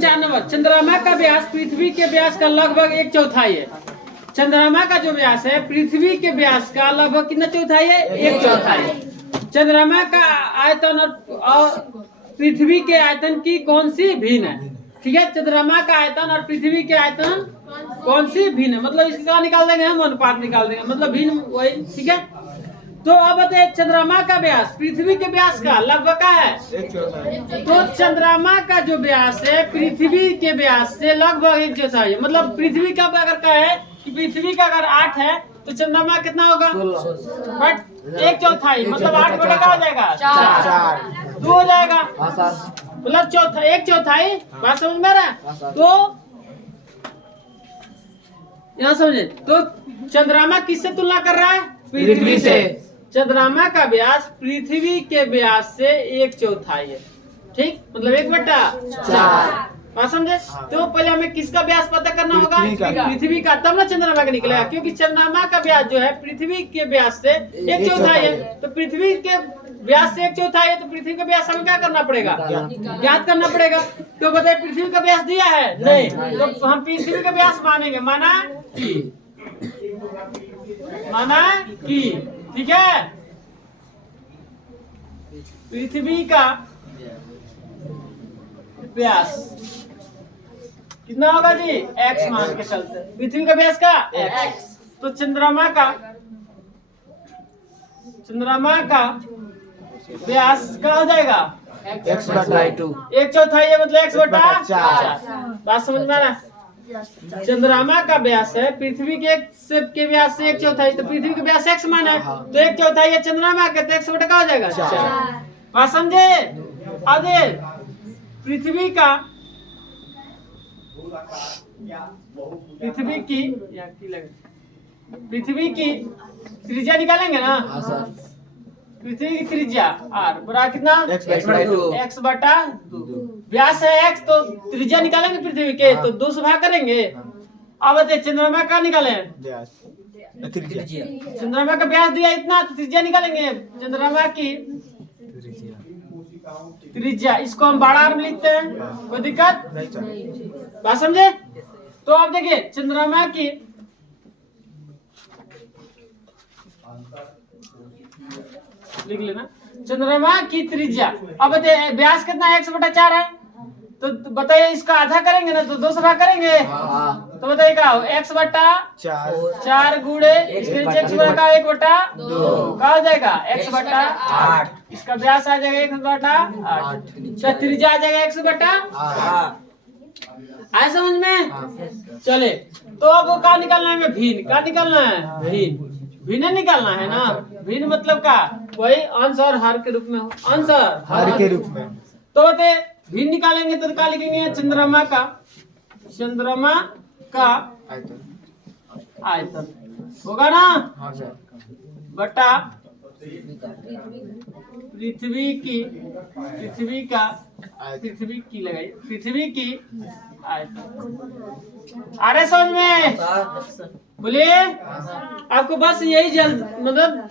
4 number, चंद्रमा का व्यास पृथ्वी के व्यास का लगभग 1/4 है। चंद्रमा का जो व्यास है पृथ्वी के व्यास का लगभग कितना चौथाई है? 1/4। चंद्रमा का आयतन और पृथ्वी के आयतन की कौन सी भिन्न है? ठीक है, चंद्रमा का आयतन और पृथ्वी के आयतन कौन सी भिन्न है, मतलब इसका निकाल देंगे हम, अनुपात निकाल देंगे, मतलब भिन्न वही। ठीक है, तो अब बताइए चंद्रमा का व्यास पृथ्वी के व्यास का लगभग क्या है? 1/4। तो चंद्रमा का जो व्यास है पृथ्वी के व्यास से लगभग 1/4 है। मतलब पृथ्वी का अगर कहे कि पृथ्वी का अगर 8 है तो चंद्रमा कितना होगा? 16। बट 1/4 मतलब 8 बटा क्या हो जाएगा? 4। 2 हो जाएगा, मतलब चौथा 1/4। बात समझ में आ रहा है? तो यहाँ समझे, तो चंद्रमा किससे तुलना कर रहा है? पृथ्वी से। चंद्रमा का व्यास पृथ्वी के व्यास से 1/4 है। ठीक, मतलब 1/4। बात समझे? तो पहले हमें किसका व्यास पता करना होगा? पृथ्वी का, तब ना चंद्रमा का निकलेगा, क्योंकि चंद्रमा का व्यास जो है पृथ्वी के व्यास से 1/4 है। तो पृथ्वी के व्यास से 1/4 है, तो पृथ्वी का व्यास हमें क्या करना पड़ेगा? ज्ञात करना पड़ेगा। तो बताइए पृथ्वी का व्यास दिया है? नहीं, तो हम पृथ्वी का व्यास मानेंगे, माना कि ठीक है, पृथ्वी का व्यास कितना होगा जी? x मान के चलते, पृथ्वी का व्यास का x। तो चंद्रमा का व्यास क्या हो जाएगा? x/2। 1/4 है, मतलब x/4। बात समझ में आ रहा? चंद्रमा का व्यास है पृथ्वी के व्यास से 1/4, तो पृथ्वी के व्यास x माना है, तो 1/4 है चंद्रमा का, तो x बटा क्या हो जाएगा? 4। बात समझे? आगे पृथ्वी की त्रिज्या निकालेंगे ना? पृथ्वी की त्रिज्या r बड़ा कितना? x/2। व्यास है x, तो त्रिज्या निकालेंगे पृथ्वी के, तो 2 से भाग करेंगे। अब बताइए चंद्रमा का निकालें चंद्रमा का व्यास दिया इतना, तो त्रिज्या निकालेंगे चंद्रमा की त्रिज्या। इसको हम बड़ा r में लिखते हैं, कोई दिक्कत? बात समझे? तो अब देखिए चंद्रमा की लिख लेना, चंद्रमा की त्रिज्या। अब बताइए व्यास कितना है? x/4 है, तो बताइए इसका आधा करेंगे ना, तो 2 से भाग करेंगे। तो बताइए क्या हो? x/4 गुणे इसके नीचे x बटा 1/2 क्या हो जाएगा? x/8। इसका व्यास आ जाएगा 1/8, त्रिज्या आ जाएगा 1/8। आया समझ में? चले, तो अब क्या निकालना है? भिन्न। क्या निकालना है? भिन्न निकालना है ना। भिन्न मतलब क्या? कोई अंश और हर के रूप में हो, अंश और हर के रूप में। तो बताइए भिन्न निकालेंगे तो क्या लिखेंगे? चंद्रमा का आयतन होगा ना, बटा पृथ्वी की आयतन। अरे समझ में? बोलिए, आपको बस यही मतलब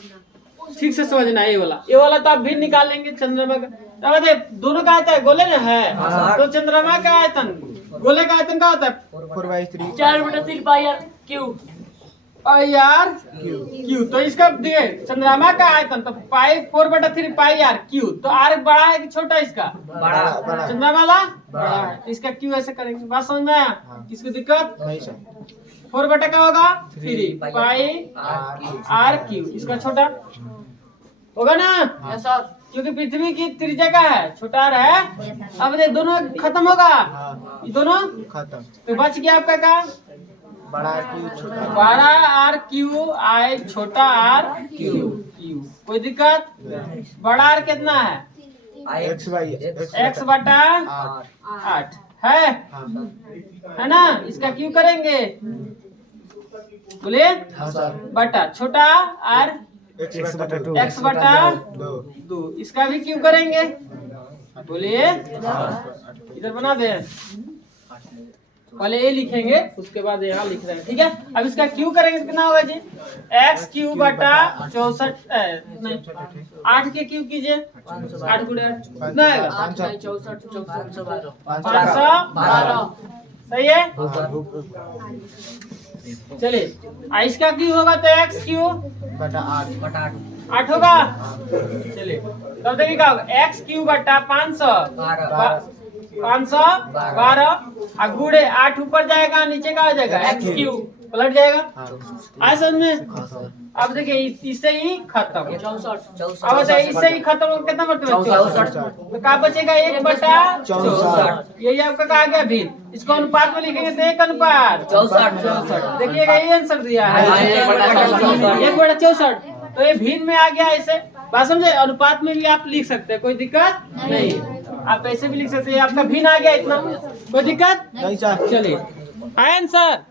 ठीक से समझना है। ये वाला तो आप भी निकाल लेंगे चंद्रमा का। दोनों का आयतन गोले ना है, तो चंद्रमा का आयतन, गोले का आयतन क्या होता है? 4/3 πr/क्यू। तो इसका देखिए चंद्रमा का आयतन तो 4/3 πr/क्यू। तो r बड़ा है कि छोटा? इसका बड़ा। चंद्रमा वाला बड़ा है, तो इसका क्यू ऐसे करेंगे। बात समझ में आया? किसको दिक्कत? 4 बटा क्या होगा? 3 πr/क्यू। इसका छोटा होगा ना? क्योंकि पृथ्वी की त्रिज्या क्या है? छोटा r है। अब ये दोनों खत्म होगा, ये दोनों खत्म, तो बच गया आपका क्या? बड़ा r/क्यू आई, छोटा r/क्यू। कोई दिक्कत? बड़ा r कितना है? x/8 है ना? इसका क्यू करेंगे, बोलिए, बटा छोटा r x/2। इसका भी क्यू करेंगे, बोलिए। इधर बना दे। पहले ए लिखेंगे उसके बाद यहाँ लिख रहे हैं, ठीक है। अब इसका क्यू करेंगे तो कितना होगा जी, एक्स क्यू बटा 64 नहीं 8 के क्यू कीजिए, 8 गुणे 8 कितना आएगा 512 सही है। चलिए इसका क्यू होगा तो एक्स क्यू बटा 8 होगा। चलिए तब देखिए क्या होगा, एक्स क्यू बटा 512 और गुड़े 8 ऊपर जाएगा नीचे का हो जाएगा एक्स क्यू पलट जाएगा। आए समझ में। अब देखिए इससे ही खत्म, अब बताइए इससे ही खत्म कितना मतलब 64 तो क्या बचेगा 1/64। यही आपका कहा गया भिन्न, इसको अनुपात में लिखेंगे तो 1/64। देखिएगा ये आंसर दिया है 1/64। तो ये भिन्न में आ गया ऐसे, बात समझे। अनुपात में भी आप लिख सकते हैं, कोई दिक्कत नहीं, आप ऐसे भी लिख सकते हैं। आपका भिन्न आ गया इतना, कोई दिक्कत नहीं सर। चलिए आए आंसर।